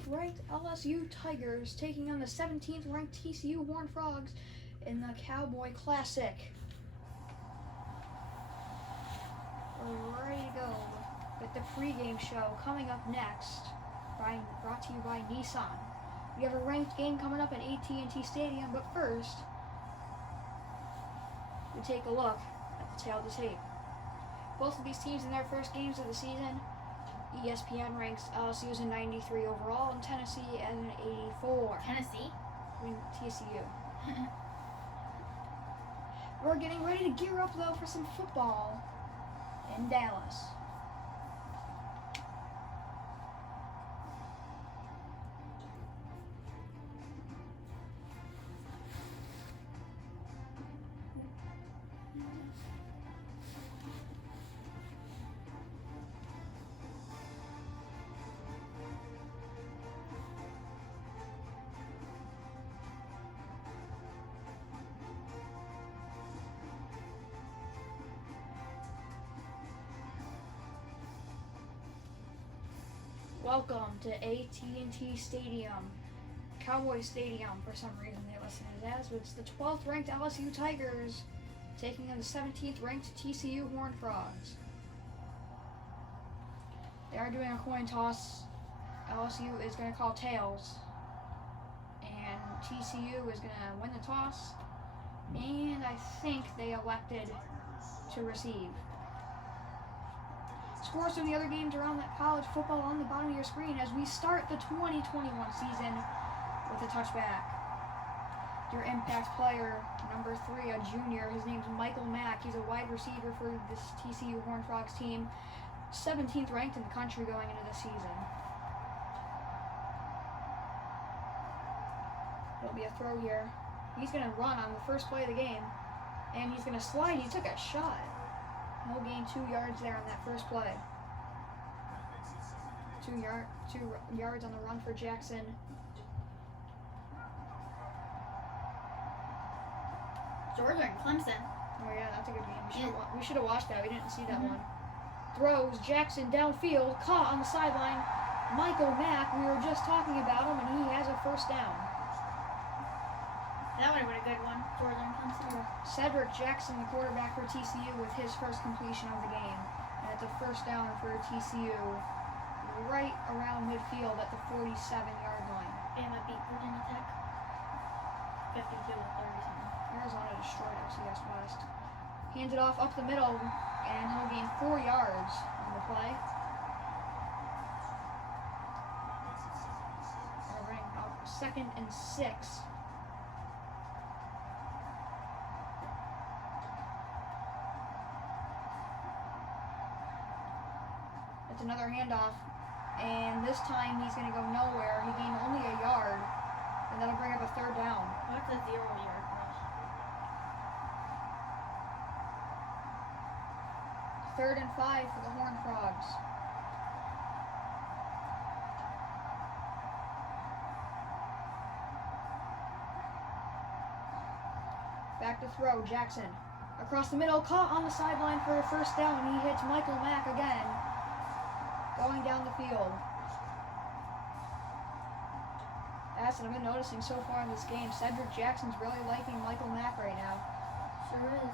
12th-ranked LSU Tigers taking on the 17th-ranked TCU Horned Frogs in the Cowboy Classic. We're ready to go with the pregame show coming up next, brought to you by Nissan. We have a ranked game coming up at AT&T Stadium, but first, we take a look at the tail of the tape. Both of these teams in their first games of the season, ESPN ranks LSU as a 93 overall and Tennessee as an 84. Tennessee? I mean, TCU. We're getting ready to gear up, though, for some football in Dallas. Welcome to AT&T Stadium, Cowboy Stadium for some reason they listed it as, but it's the 12th ranked LSU Tigers taking on the 17th ranked TCU Horned Frogs. They are doing a coin toss. LSU is going to call tails, and TCU is going to win the toss, and I think they elected to receive. Scores from the other games around that college football on the bottom of your screen as we start the 2021 season with a touchback. Your impact player, number 3, a junior, his name's Michael Mack. He's a wide receiver for this TCU Horned Frogs team, 17th ranked in the country going into the season. It'll be a throw here. He's going to run on the first play of the game, and he's going to slide. He took a shot. He'll gain 2 yards there on that first play. 2 yards on the run for Jackson. Georgia and Clemson. Oh yeah, that's a good game. We should have watched that. We didn't see that one. Throws Jackson downfield, caught on the sideline. Michael Mack, we were just talking about him, and he has a first down. That would have been a good one, Georgia and Clemson. Cedric Jackson, the quarterback for TCU, with his first completion of the game. And it's a first down for TCU right around midfield at the 47-yard line. Bama beat Virginia Tech 52-30 something. Arizona destroyed FCS West. Hands it off up the middle, and he'll gain 4 yards on the play. They'll bring up 2nd and 6. It's another handoff, and this time he's going to go nowhere. He gained only a yard, and that'll bring up a 3rd down. What's a 0-yard rush? 3rd and 5 for the Horned Frogs. Back to throw, Jackson. Across the middle, caught on the sideline for a first down. He hits Michael Mack again, going down the field. That's what I've been noticing so far in this game. Cedric Jackson's really liking Michael Mack right now. Sure is.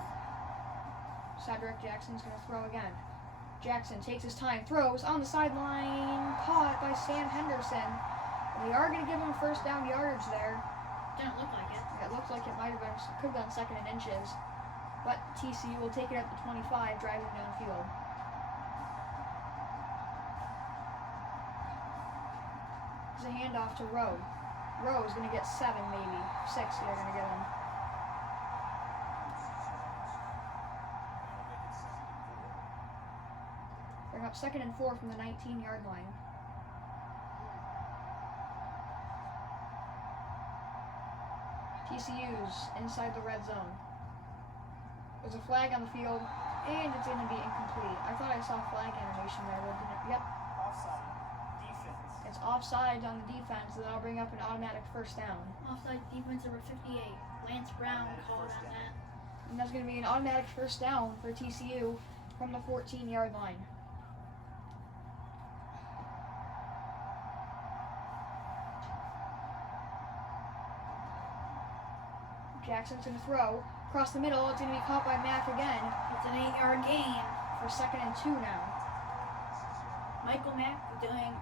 Cedric Jackson's going to throw again. Jackson takes his time, throws on the sideline, caught by Sam Henderson. And they are going to give him first down yardage there. Didn't look like it. It looks like it might have been, could have been 2nd and inches. But TCU will take it at the 25, driving downfield. There's a handoff to Rowe. Rowe's going to get 7, maybe 6. They're going to get him. Bring up 2nd and 4 from the 19-yard line. TCU's inside the red zone. There's a flag on the field, and it's going to be incomplete. I thought I saw flag animation there, but didn't. Yep. Offside. Defense. It's offside on the defense, so that'll bring up an automatic first down. Offside defense number 58. Lance Brown called on that. And that's going to be an automatic first down for TCU from the 14-yard line. Jackson's going to throw. Across the middle, it's going to be caught by Mack again It's an 8-yard gain. for 2nd and 2 now. Michael Mack doing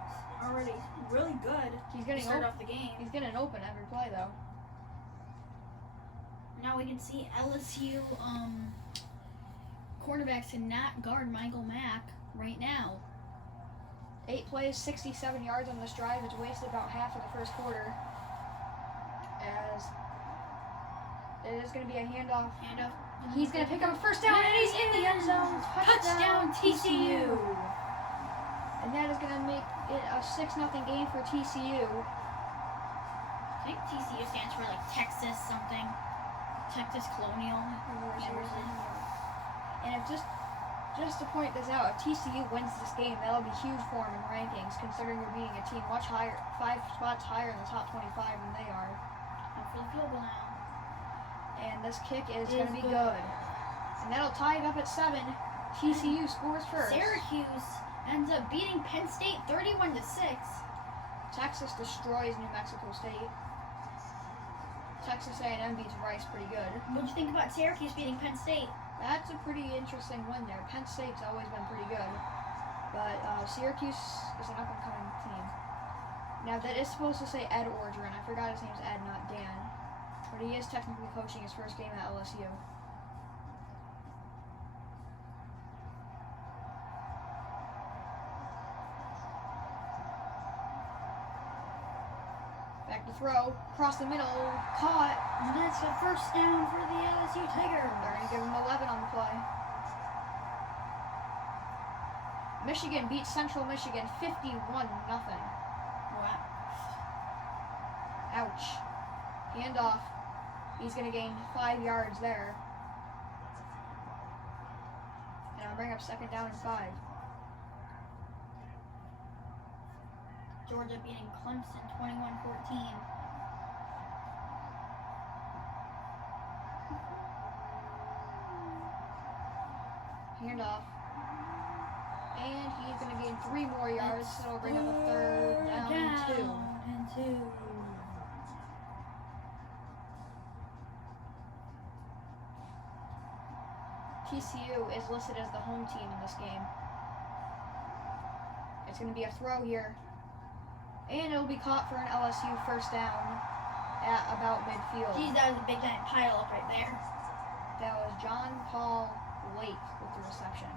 already really good. He's to getting start open. off the game. He's getting open every play, though. Now we can see LSU quarterbacks cannot guard Michael Mack right now. 8 plays, 67 yards on this drive. It's wasted about half of the first quarter. As it is going to be a handoff. He's going to pick up a first down, and he's in the end zone. Touchdown TCU. And that is going to make it a 6-0 game for TCU. I think TCU stands for like Texas something. Texas Colonial University. And if just to point this out, if TCU wins this game, that'll be huge for them in rankings, considering they're beating a team much higher, 5 spots higher in the top 25 than they are. Now for the field goal now. And this kick is going to be good. And that'll tie it up at 7. TCU scores first. Syracuse ends up beating Penn State 31-6. Texas destroys New Mexico State. Texas A&M beats Rice pretty good. What'd you think about Syracuse beating Penn State? That's a pretty interesting win there. Penn State's always been pretty good. But Syracuse is an up-and-coming team. Now, that is supposed to say Ed Orgeron. I forgot his name's Ed, not Dan. But he is technically coaching his first game at LSU. Back to throw. Across the middle. Caught. And that's the first down for the LSU Tigers. They're going to give him 11 on the play. Michigan beats Central Michigan 51-0. Wow. Ouch. Handoff. He's going to gain 5 yards there. And I'll bring up 2nd down and 5. Georgia beating Clemson 21-14. Handoff. And he's going to gain 3 more yards, so it'll bring up a 3rd down and 2. TCU is listed as the home team in this game. It's going to be a throw here. And it'll be caught for an LSU first down at about midfield. Geez, that was a big giant pile up right there. That was John Paul Lake with the reception.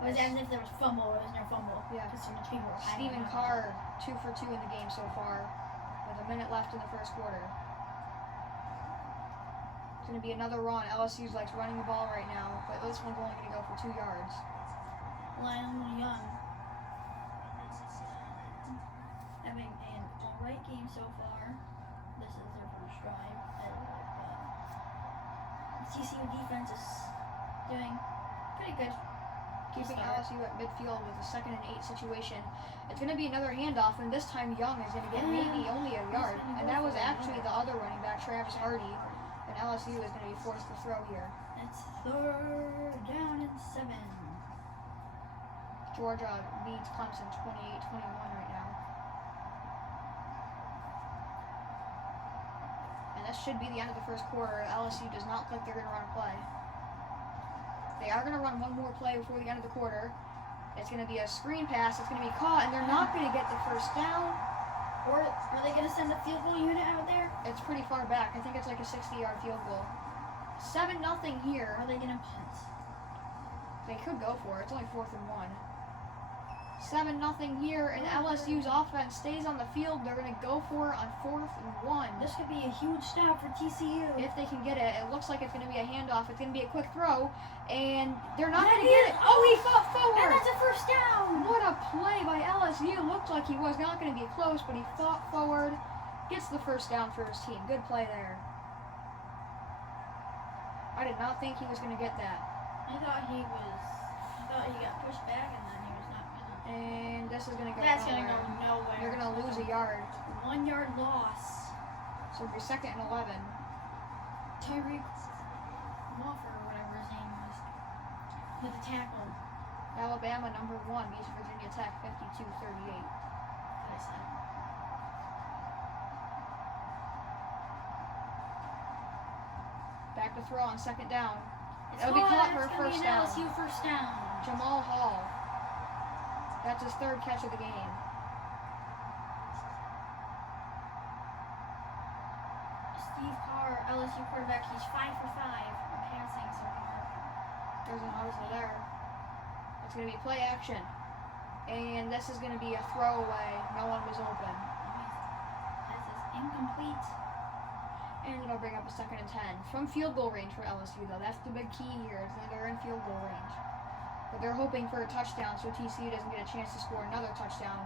It was as if there was fumble. It was no fumble. Yeah. Because so much people were piling Stephen up. Carr, 2 for 2 in the game so far, with a minute left in the first quarter. It's going to be another run. LSU's like running the ball right now, but this one's only going to go for 2 yards. Lionel Young having an alright game so far. This is their first drive. TCU defense is doing pretty good. Keeping Start. LSU at midfield with a 2nd and 8 situation. It's going to be another handoff, and this time Young is going to get maybe only a yard. gonna And go that was for a actually yard. the other running back, Travis Hardy. And LSU is going to be forced to throw here. It's 3rd down and 7. Georgia beats Clemson 28-21 right now. And this should be the end of the first quarter. LSU does not look like they're going to run a play. They are going to run one more play before the end of the quarter. It's going to be a screen pass. It's going to be caught, and they're not going to get the first down. Or are they going to send a field goal unit out there? It's pretty far back. I think it's like a 60-yard field goal. 7-0 here. Are they going to punt? They could go for it. It's only 4th and 1. 7-0 here, and LSU's offense stays on the field. They're going to go for it on 4th and 1. This could be a huge stop for TCU. If they can get it, it looks like it's going to be a handoff. It's going to be a quick throw, and they're not That going to get is- it. Oh, he fought And forward. that's a first down. What a play by LSU. Looked like he was not going to be close, but he fought forward. Gets the first down for his team. Good play there. I did not think he was going to get that. I thought he got pushed back and then he was not gonna. And this is going to go That's gonna nowhere. go nowhere. You're going to lose a yard. 1 yard loss. So it'll be 2nd and 11. Tyreek Walker or whatever his name was with the tackle. Alabama number 1 beats Virginia Tech 52-38. I said. to throw on second down. It's It'll be caught for a It's gonna first be an down. LSU first down. Jamal Hall. That's his third catch of the game. Steve Carr, LSU quarterback, he's 5 for 5 in passing so far. There's an audible there. It's going to be play action. And this is going to be a throwaway. No one was open. This is incomplete. And it'll bring up a 2nd and 10. From field goal range for LSU, though. That's the big key here, is that they're in field goal range. But they're hoping for a touchdown so TCU doesn't get a chance to score another touchdown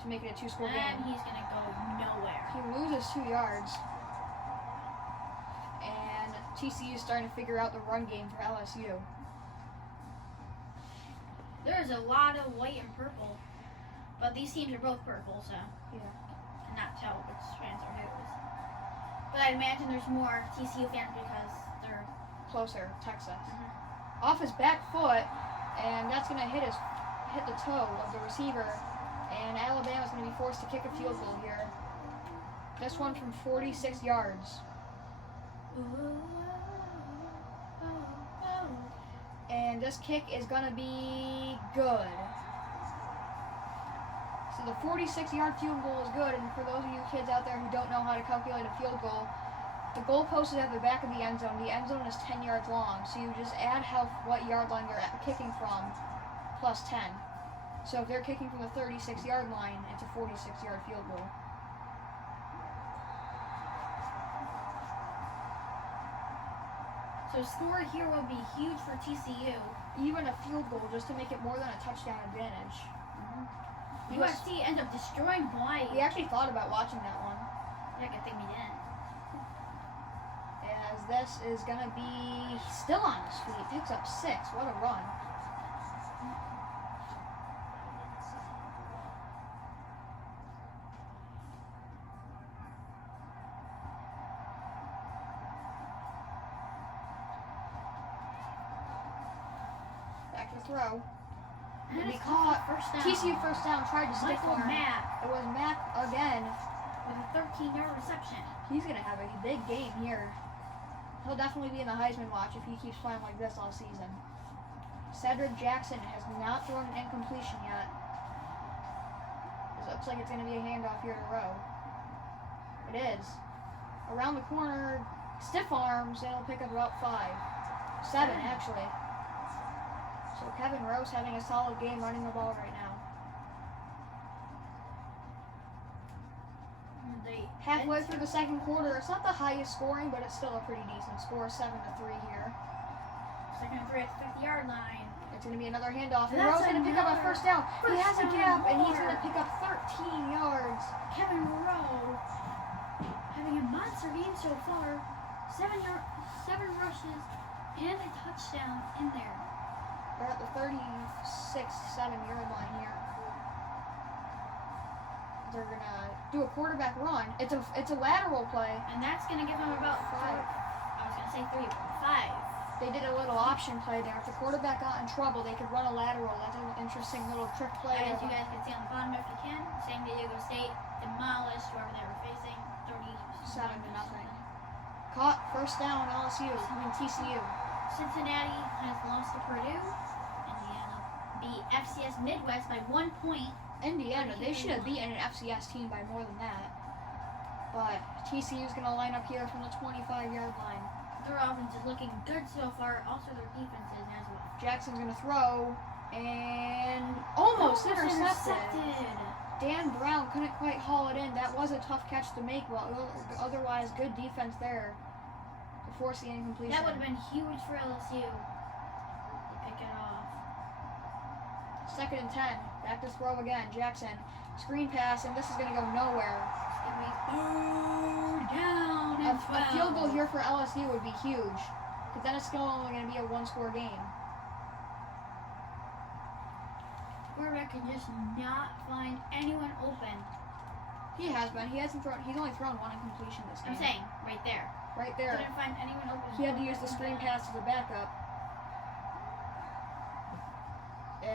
to make it a 2-score game. And he's going to go nowhere. He loses 2 yards. And TCU is starting to figure out the run game for LSU. There's a lot of white and purple. But these teams are both purple, so Yeah. I cannot tell which fans are whose. But I imagine there's more TCU fans because they're Closer, Texas. Off his back foot, and that's going to hit the toe of the receiver. And Alabama's going to be forced to kick a field goal here. This one from 46 yards. And this kick is going to be good. So the 46-yard field goal is good, and for those of you kids out there who don't know how to calculate a field goal, the goalpost is at the back of the end zone. The end zone is 10 yards long, so you just add what yard line they're kicking from, plus 10. So if they're kicking from the 36-yard line, it's a 46-yard field goal. So score here will be huge for TCU. Even a field goal just to make it more than a touchdown advantage. USC ends up destroying Hawaii. We actually thought about watching that one. Yeah, good thing we didn't. As this is going to be still on his feet. Picks up 6. What a run. Back to throw. And Be it's caught. first down. TCU first down. Tried to stick Michael arm. Mack It was Mack again. with a 13-yard reception. He's going to have a big game here. He'll definitely be in the Heisman watch if he keeps playing like this all season. Cedric Jackson has not thrown an incompletion yet. It looks like it's going to be a handoff here to Rowe. It is. Around the corner, stiff arms, and he'll pick up about 5. 7, actually. So Kevin Rowe's having a solid game running the ball right now. Halfway through the second quarter, it's not the highest scoring, but it's still a pretty decent score, 7-3 here. 2nd and 3 at the 50-yard line. It's going to be another handoff, and That's Rowe's going to pick up a another first down. He has a first gap, down and he's going more. to pick up 13 yards. Kevin Rowe having a monster game so far. 7 rushes and a touchdown in there. We're at the 36-7-yard line here. They're going to do a quarterback run. It's a lateral play. And that's going to give him about 5. I was going to say 3, but 5. They did a little option play there. If the quarterback got in trouble, they could run a lateral. That's an interesting little trick play. As you guys can see on the bottom if you can, San Diego State demolished whoever they were facing, 7-0. Caught, first down, TCU. Cincinnati has lost to Purdue. Indiana beat FCS Midwest by 1 point. Indiana, they should have beaten an FCS team by more than that. But TCU's going to line up here from the 25-yard line. Their offense is looking good so far. Also, their defense is as well. Jackson's going to throw, and almost intercepted. Dan Brown couldn't quite haul it in. That was a tough catch to make, but otherwise good defense there to force the incompletion. That would have been huge for LSU to pick it off. 2nd and 10. Back to throw again. Jackson. Screen pass, and this is going to go nowhere. It's going to be third down A and 12. field goal here for LSU would be huge, because then it's still only going to be a 1-score game. Quarterback can just not find anyone open. He has been. He's only thrown 1 incompletion this game. I'm saying, right there. Right there. Couldn't find anyone open. He had to use the screen pass as a backup.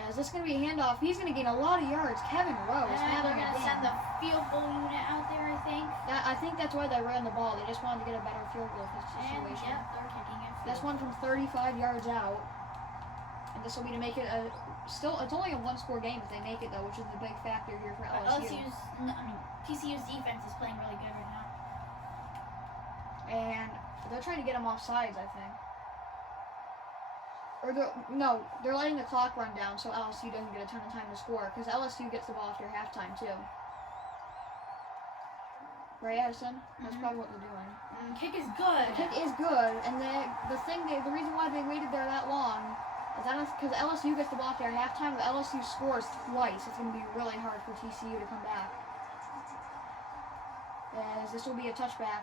Is this going to be a handoff? He's going to gain a lot of yards. Kevin Rowe is And having they're a going to game. send the field goal unit out there, I think. I think that's why they ran the ball. They just wanted to get a better field goal And situation. yep, they're kicking it. This one from 35 yards out. And this will be to make it a still. It's only a one-score game if they make it though, which is the big factor here for LSU. TCU's defense is playing really good right now. And they're trying to get them off sides, I think. Or they're letting the clock run down so LSU doesn't get a ton of time to score because LSU gets the ball after halftime too. Right, Addison? That's probably what they're doing. Kick is good. The kick is good, and the reason why they waited there that long is because LSU gets the ball after halftime. If LSU scores twice, it's going to be really hard for TCU to come back. As this will be a touchback.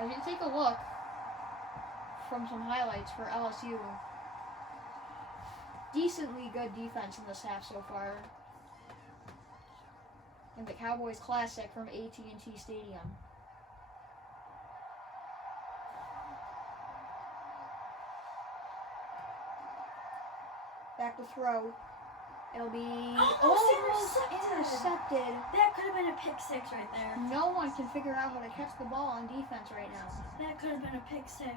As you take a look from some highlights for LSU, decently good defense in this half so far. In the Cowboys Classic from AT&T Stadium. Back to throw. It'll be almost intercepted. That could have been a pick six right there. No one can figure out how to catch the ball on defense right now. That could have been a pick six.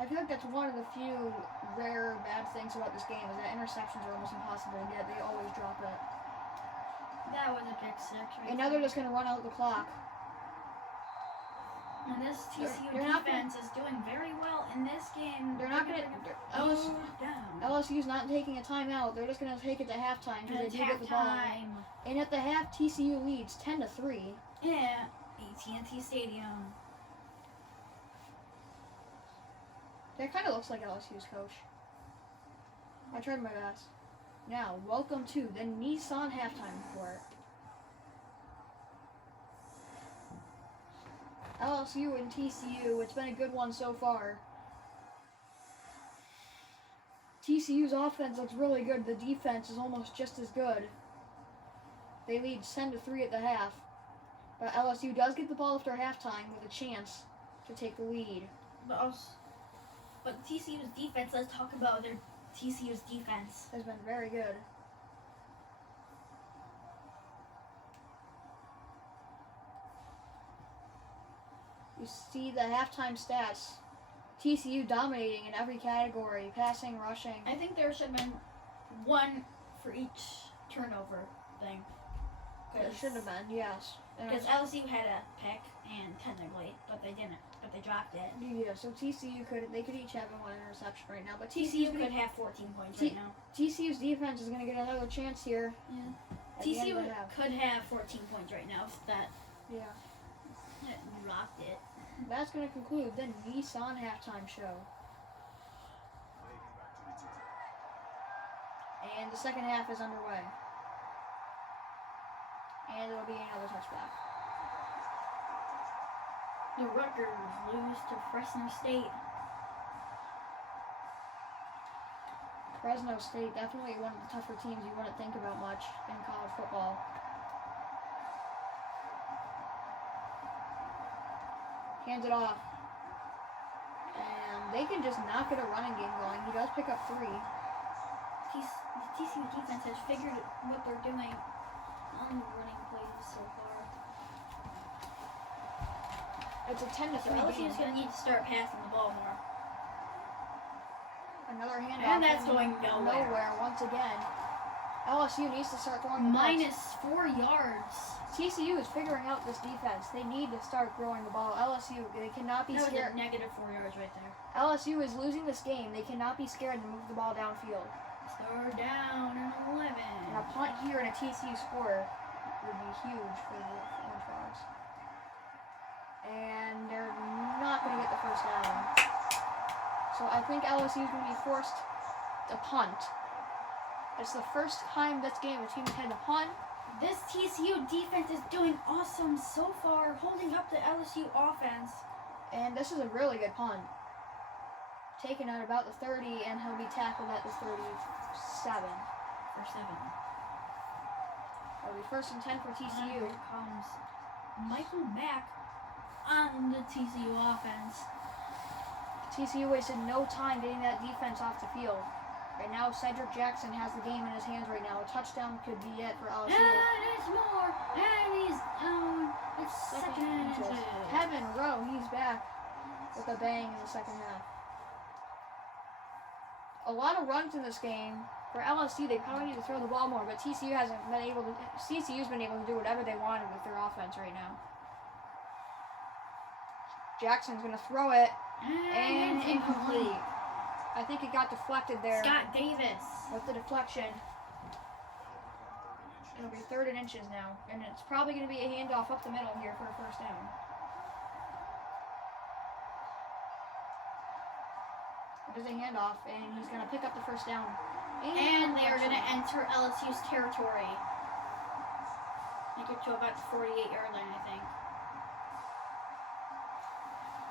I feel like that's one of the few rare bad things about this game is that interceptions are almost impossible to get. They always drop it. That was a pick six right And now they're just going to run out the clock. And this TCU They're not defense is doing very well in this game. They're not going to... down. LSU's not taking a timeout. They're just going to take it to halftime because And they do get the ball. halftime. And at the half, TCU leads 10-3. Yeah, AT&T Stadium. That kind of looks like LSU's coach. I tried my best. Now, welcome to the Nissan halftime report. LSU and TCU, it's been a good one so far. TCU's offense looks really good. The defense is almost just as good. They lead 10-3 at the half. But LSU does get the ball after halftime with a chance to take the lead. But TCU's defense, let's talk about their TCU's defense. Has been very good. You see the halftime stats. TCU dominating in every category. Passing, rushing. I think there should have been one for each turnover thing. It should have been, yes. Because LSU had a pick and technically, but they didn't. But they dropped it. Yeah, so TCU could each have one interception right now. But TCU could have 14 points right now. TCU's defense is going to get another chance here. Yeah. At the end TCU of the half. could have 14 points right now if that dropped it. That's going to conclude the Nissan halftime show. And the second half is underway. And it'll be another touchback. The Rutgers lose to Fresno State. Fresno State, definitely one of the tougher teams you wouldn't think about much in college football. Hands it off. And they can just not get a running game going. He does pick up 3. The TCU defense has figured what they're doing on the running plays so far. It's a 10-3 So LSU game. is going to need to start passing the ball more. Another handoff. And that's going nowhere. Once again. LSU needs to start throwing the ball. Minus 4 yards. TCU is figuring out this defense. They need to start throwing the ball. LSU, they cannot be That was scared. a negative 4 yards right there. LSU is losing this game. They cannot be scared to move the ball downfield. Third down and 11. And a punt here and a TCU score would be huge for the Orange Frogs. And they're not going to get the first down. So I think LSU is going to be forced to punt. It's the first time this game a team has had to punt. This TCU defense is doing awesome so far, holding up the LSU offense. And this is a really good punt. Taken at about the 30, and he'll be tackled at the 37. For 7. It'll be 1st and 10 for And TCU. here comes Michael Mack on the TCU offense. TCU wasted no time getting that defense off the field. Right now, Cedric Jackson has the game in his hands right now. A touchdown could be it for LSU. And it's more. And he's down. It's second and inches. inches. Kevin Rowe, he's back with a bang in the second half. A lot of runs in this game. For LSU, they probably need to throw the ball more, but TCU's been able to do whatever they wanted with their offense right now. Jackson's going to throw it, and it's incomplete. I think it got deflected there. Scott Davis. With the deflection. It'll be 3rd and inches now, and it's probably going to be a handoff up the middle here for a first down. It is a handoff, and he's going to pick up the first down. And they are going to enter LSU's territory. Make it to about the 48-yard line, I think.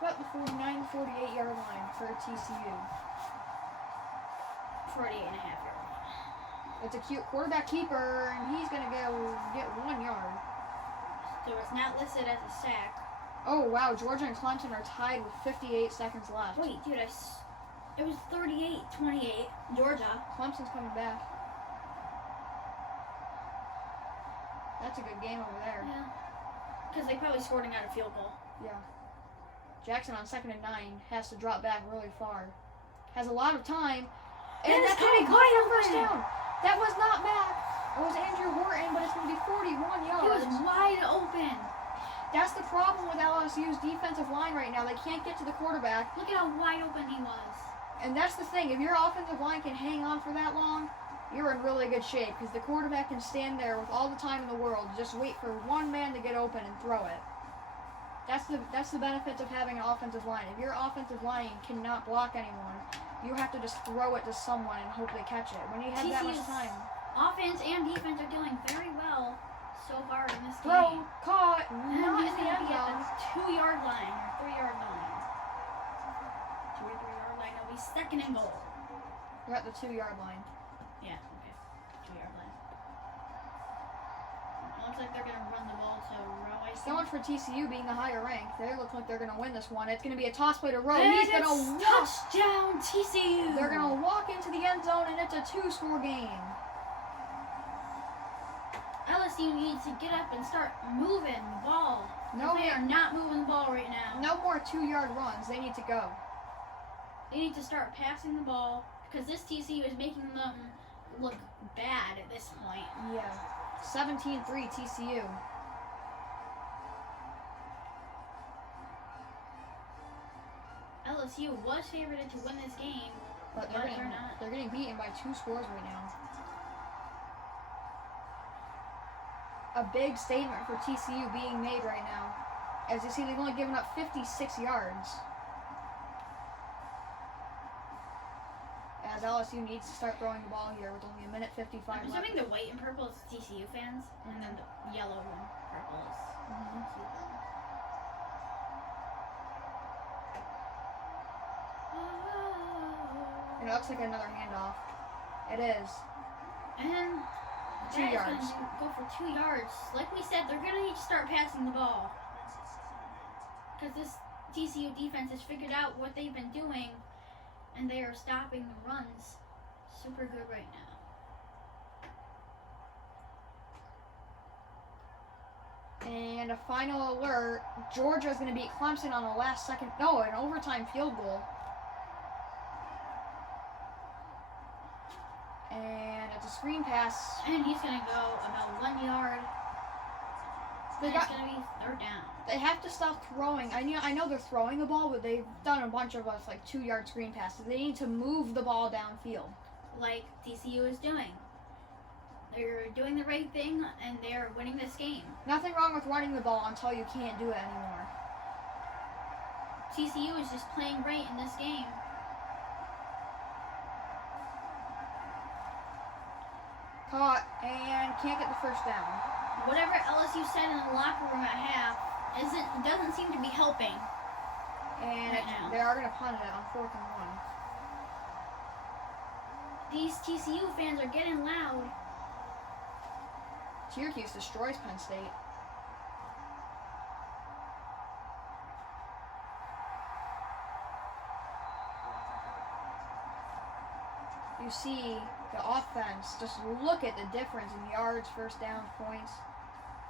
About the 48-yard line for TCU. 48.5-yard line. It's a cute quarterback keeper, and he's going to get 1 yard. So it's not listed as a sack. Oh, wow. Georgia and Clemson are tied with 58 seconds left. Wait, dude, it was 38-28, Georgia. Clemson's coming back. That's a good game over there. Yeah. Because they probably scored and got a field goal. Yeah. Jackson on 2nd and 9 has to drop back really far. Has a lot of time. And that's going to be caught for first down. That was not Mack. It was Andrew Horton, but it's going to be 41 yards. He was wide open. That's the problem with LSU's defensive line right now. They can't get to the quarterback. Look at how wide open he was. And that's the thing. If your offensive line can hang on for that long, you're in really good shape because the quarterback can stand there with all the time in the world, just wait for one man to get open and throw it. That's the benefits of having an offensive line. If your offensive line cannot block anyone, you have to just throw it to someone and hope they catch it. When you have that much TCU's time. Offense and defense are doing very well so far in this Throw, game. caught, And not he's in the going to end be at zone. the 2-yard line or 3-yard line. 2 or 3-yard line. It'll be 2nd and goal. They're at the 2-yard line. Yeah, okay. 2-yard line. It looks like they're going to run the ball to Rowe. So much for TCU being the higher rank. They look like they're going to win this one. It's going to be a toss play to Rowe. And He's going to it's walk. touchdown TCU. They're going to walk into the end zone, and it's a 2-score game. LSU needs to get up and start moving the ball. No, They are not moving the ball right now. no more 2-yard runs. They need to go. They need to start passing the ball because this TCU is making them look bad at this point. Yeah. 17-3 TCU. LSU was favored to win this game, But they're not. they're getting beaten by 2 scores right now. A big statement for TCU being made right now. As you see, they've only given up 56 yards. As LSU needs to start throwing the ball here with only 1:55 I'm left. assuming the white and purple is TCU fans, and then the yellow and purple is LSU fans. It looks like another handoff. It is. And 2 that is yards. gonna go for 2 yards. Like we said, they're gonna need to start passing the ball because this TCU defense has figured out what they've been doing, and they are stopping the runs super good right now. And a final alert. Georgia's going to beat Clemson on the last second. No, an overtime field goal. And it's a screen pass. And he's gonna go about 1 yard. And it's gonna be 3rd down. They have to stop throwing. I know they're throwing the ball, but they've done a bunch of us like 2-yard screen passes. They need to move the ball downfield. Like TCU is doing. They're doing the right thing, and they're winning this game. Nothing wrong with running the ball until you can't do it anymore. TCU is just playing great in this game. Caught and can't get the first down. Whatever LSU said in the locker room at half doesn't seem to be helping. And Right now. they are going to punt it on 4th and 1. These TCU fans are getting loud. Syracuse destroys Penn State. You see the offense, just look at the difference in yards, first downs, points.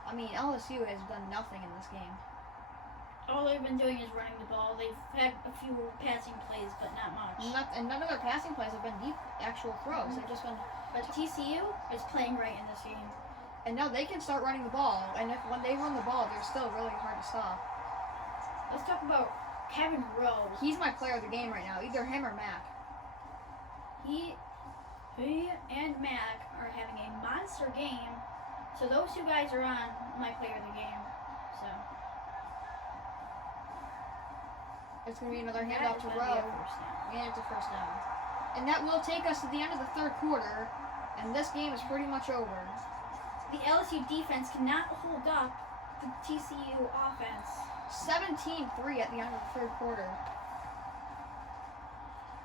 I mean, LSU has done nothing in this game. All they've been doing is running the ball. They've had a few passing plays, but not much. And none of their passing plays have been deep, actual throws. They've just been. But TCU is playing right in this game. And now they can start running the ball. And when they run the ball, they're still really hard to stop. Let's talk about Kevin Rowe. He's my player of the game right now. Either him or Mack. He and Mack are having a monster game. So those two guys are on my player of the game. So It's going to be another that handoff is to gonna be Rowe. a first down. And it's a first down. And that will take us to the end of the third quarter. And this game is pretty much over. The LSU defense cannot hold up the TCU offense. 17-3 at the end of the third quarter.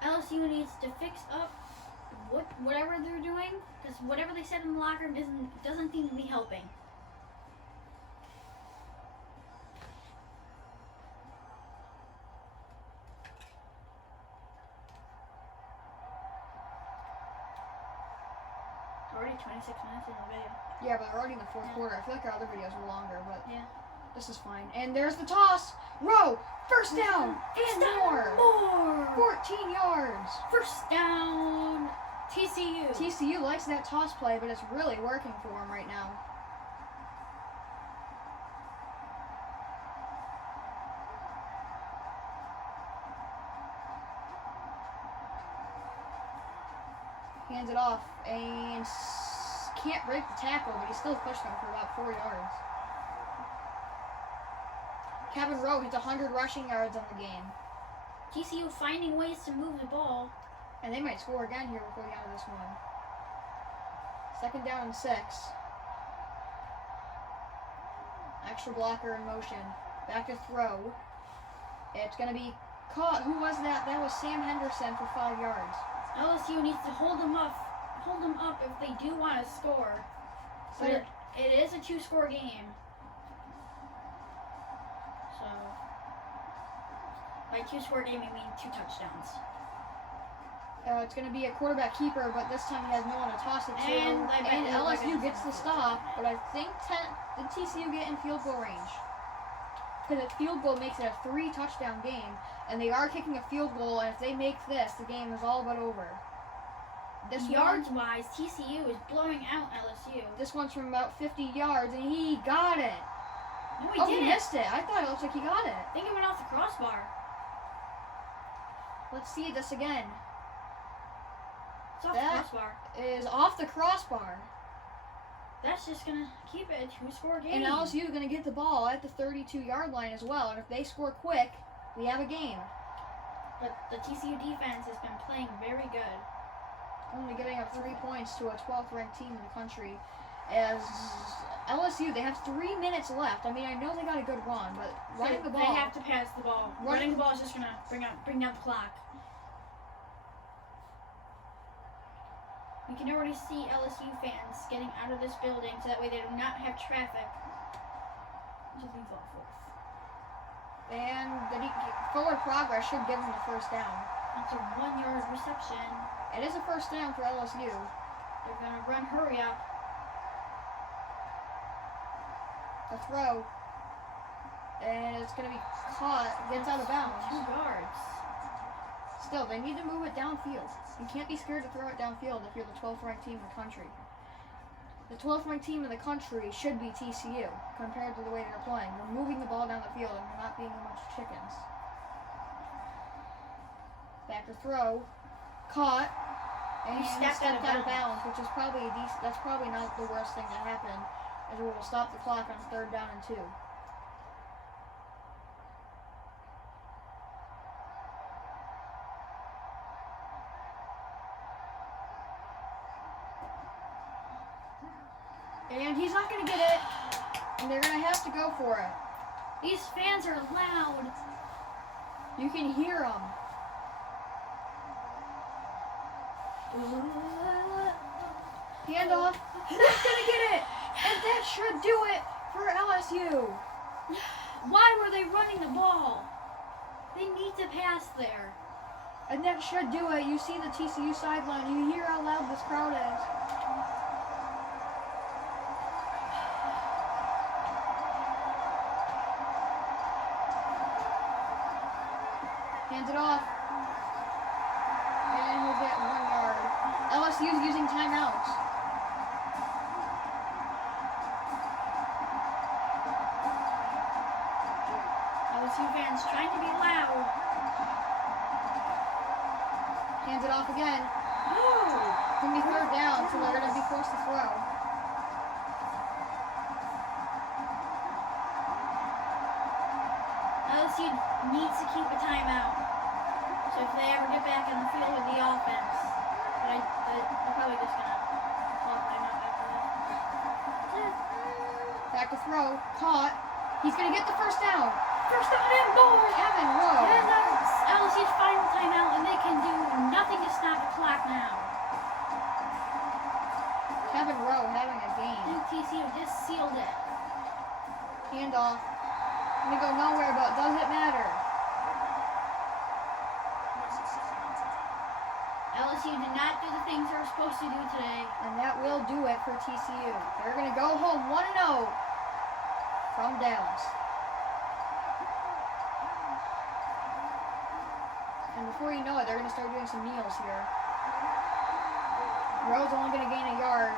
LSU needs to fix up whatever they're doing, because whatever they said in the locker room doesn't seem to be helping. Already 26 minutes in the video. Yeah, but we're already in the fourth Yeah. quarter. I feel like our other videos were longer, but Yeah. this is fine. And there's the toss. Rowe, first down, and more. 14 yards. First down. TCU. TCU likes that toss play, but it's really working for him right now. Hands it off and can't break the tackle, but he still pushed him for about 4 yards. Kevin Rowe hits 100 rushing yards on the game. TCU finding ways to move the ball. And they might score again here before the end of this one. Second down and 6. Extra blocker in motion. Back to throw. It's going to be caught. Who was that? That was Sam Henderson for 5 yards. LSU needs to hold them up if they do want to score. But it is a 2-score game. So, by 2-score game, we mean 2 touchdowns. It's going to be a quarterback keeper, but this time he has no one to toss it to. And I bet they're LSU gonna gets the stop, but I think did TCU get in field goal range? Because a field goal makes it a 3-touchdown game, and they are kicking a field goal, and if they make this, the game is all but over. Yards-wise, TCU is blowing out LSU. This one's from about 50 yards, and he got it. No, he He didn't. missed it. I thought it looked like he got it. I think it went off the crossbar. Let's see this again. It's off That- the crossbar. Is off the crossbar. That's just going to keep it a 2-score game. And LSU is going to get the ball at the 32-yard line as well. And if they score quick, we have a game. But the TCU defense has been playing very good. Only getting up 3 points to a 12th ranked team in the country. As LSU, they have 3 minutes left. I mean, I know they got a good run, but running the ball. They have to pass the ball. Running the ball is just going to bring down the clock. We can already see LSU fans getting out of this building so that way they do not have traffic. Just be thoughtful. And the forward progress should give them the first down. That's a 1-yard reception. It is a first down for LSU. They're going to run hurry up. The throw. And it's going to be caught. Gets out of bounds. 2 yards. Still, they need to move it downfield. You can't be scared to throw it downfield if you're the 12th ranked team in the country. The 12th ranked team in the country should be TCU compared to the way they're playing. They're moving the ball down the field and they're not being a bunch of chickens. Back to throw. Caught. And stepped out of out of bounds, which is probably that's probably not the worst thing to happen, as it will stop the clock on 3rd down and 2. And he's not going to get it. And they're going to have to go for it. These fans are loud. You can hear them. Handoff. They're going to get it. And that should do it for LSU. Why were they running the ball? They need to pass there. And that should do it. You see the TCU sideline. You hear how loud this crowd is. Hands it off. And he'll get 1 yard. LSU's using timeouts. LSU fans trying to be loud. Hands it off again. It's going to be 3rd down, so they're going to be forced to throw. LSU needs to keep a timeout. So if they ever get back on the field with the offense, they're probably just going to call a timeout after this. Back to throw. Caught. He's going to get the 1st down. First down and more! Kevin Rowe. And that's LSU's final timeout, and they can do nothing to stop the clock now. Kevin Rowe having a I game. think TCU just sealed it. Handoff. Gonna go nowhere, but does it matter? LSU did not do the things they were supposed to do today. And that will do it for TCU. They're gonna go home 1-0 from Dallas. And before you know it, they're gonna start doing some kneels here. Rowe's only gonna gain a yard.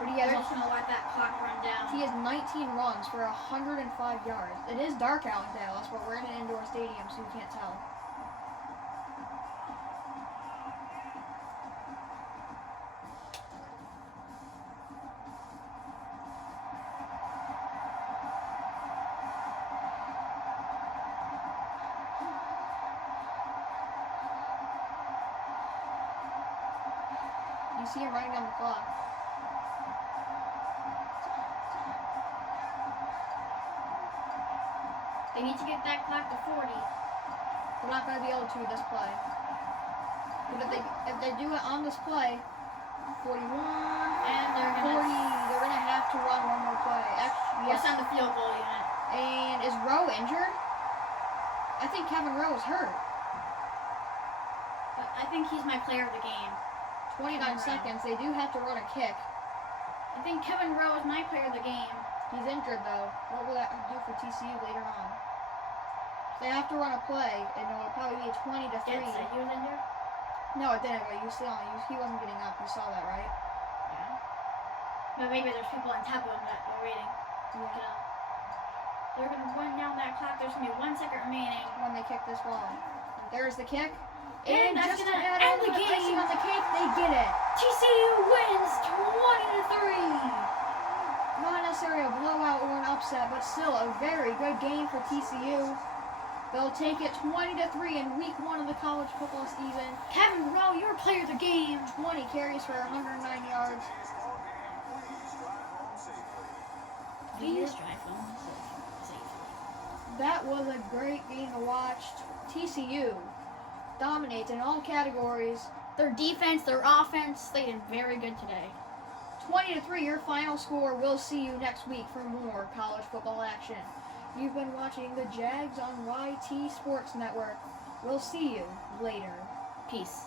But he has They're just going to let that clock run down. He has 19 runs for 105 yards. It is dark out in Dallas, but we're in an indoor stadium, so you can't tell. You see him running down the clock. They need to get that clock to 40. They're not going to be able to this play. But if they do it on this play, 41, And they're 40, going to... they're going to have to run one more play. Actually, yes. What's on the field goal unit? And is Rowe injured? I think Kevin Rowe is hurt. But I think he's my player of the game. 29 seconds. They do have to run a kick. I think Kevin Rowe is my player of the game. He's injured though. What will that do for TCU later on? They have to run a play, and it'll probably be a 20-3. He was injured? No, it didn't. But you saw he wasn't getting up. You saw that, right? Yeah. But maybe there's people on top of him that are waiting. Yeah. Get up. They're going to run down that clock. There's going to be 1 second remaining. When they kick this ball. There's the kick. And that's just gonna to add end on the game. icing on the cake, they get it. TCU wins 20-3. Not necessarily a blowout or an upset, but still a very good game for TCU. They'll take it 20-3 in week 1 of the college football season. Kevin Rowe, you're player of the game. 20 carries for 109 yards. Please drive home safely. That was a great game to watch. TCU dominates in all categories. Their defense, their offense, they did very good today. 20-3, your final score. We'll see you next week for more college football action. You've been watching the JAGZ on YT Sports Network. We'll see you later. Peace.